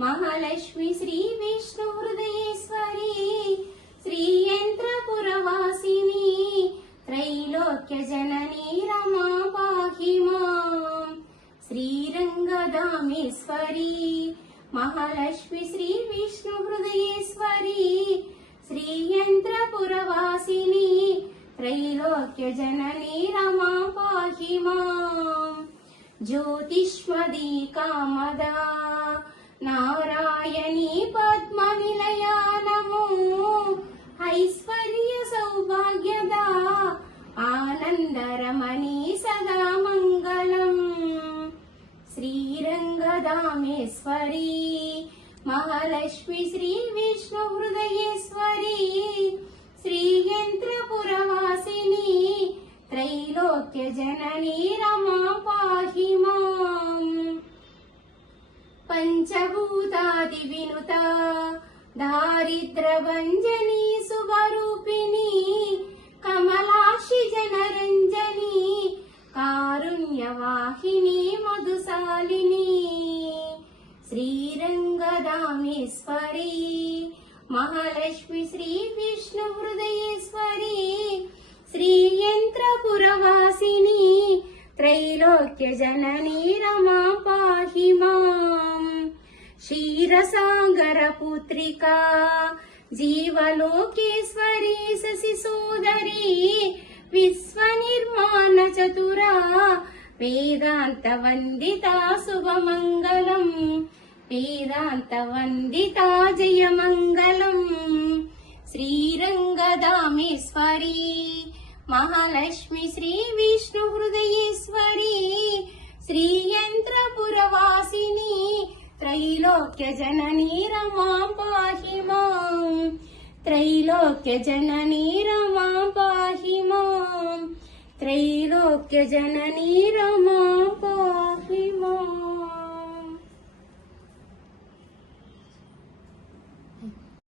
महालक्ष्मी श्री विष्णु हृदयेश्वरी श्रीयंत्रपुरवासिनी त्रैलोक्य जननी रमा पाहि मां श्रीरंगधामेश्वरी महालक्ष्मी श्री विष्णु हृदयेश्वरी श्रीयंत्रपुरवासिनी त्रैलोक्य जननी रमा पाहि मां ज्योतिष्मदी कामदा नारायणी पद्मनिलया नमो ऐश्वर्य सौभाग्यदा आनंदरमणी सदा मंगलम् श्रीरंगधामेश्वरी महालक्ष्मी श्री विष्णु हृदयेश्वरी श्रीयंत्रपुरवासिनी त्रैलोक्य जननी रमा पाहि मां पंचभूतादि विनुता दारिद्र्यभञ्जनी शुभरूपिणी कमलाक्षि जनरञ्जनी कारुण्यवाहिनी मधुशालिनी श्रीरंगधामेश्वरी महालक्ष्मी श्री विष्णु हृदयेश्वरी श्रीयंत्रपुरवासिनी त्रैलोक्य जननी रमा पाहि मां क्षीरसागर पुत्रिका जीवलोकेश्वरी शशि सोदरी विश्वनिर्माण चतुरा वेदांत वंदिता शुभमंगलम् वेदांत वंदिता जयमंगलम् श्रीरंगधामेश्वरी महालक्ष्मी श्री विष्णु हृदयेश्वरी श्रीयंत्रपुरवासिनी त्रैलोक्य जननी रमा पाहि मां त्रैलोक्य जननी रमा पाहि मां त्रैलोक्य जननी रमा पाहि मां।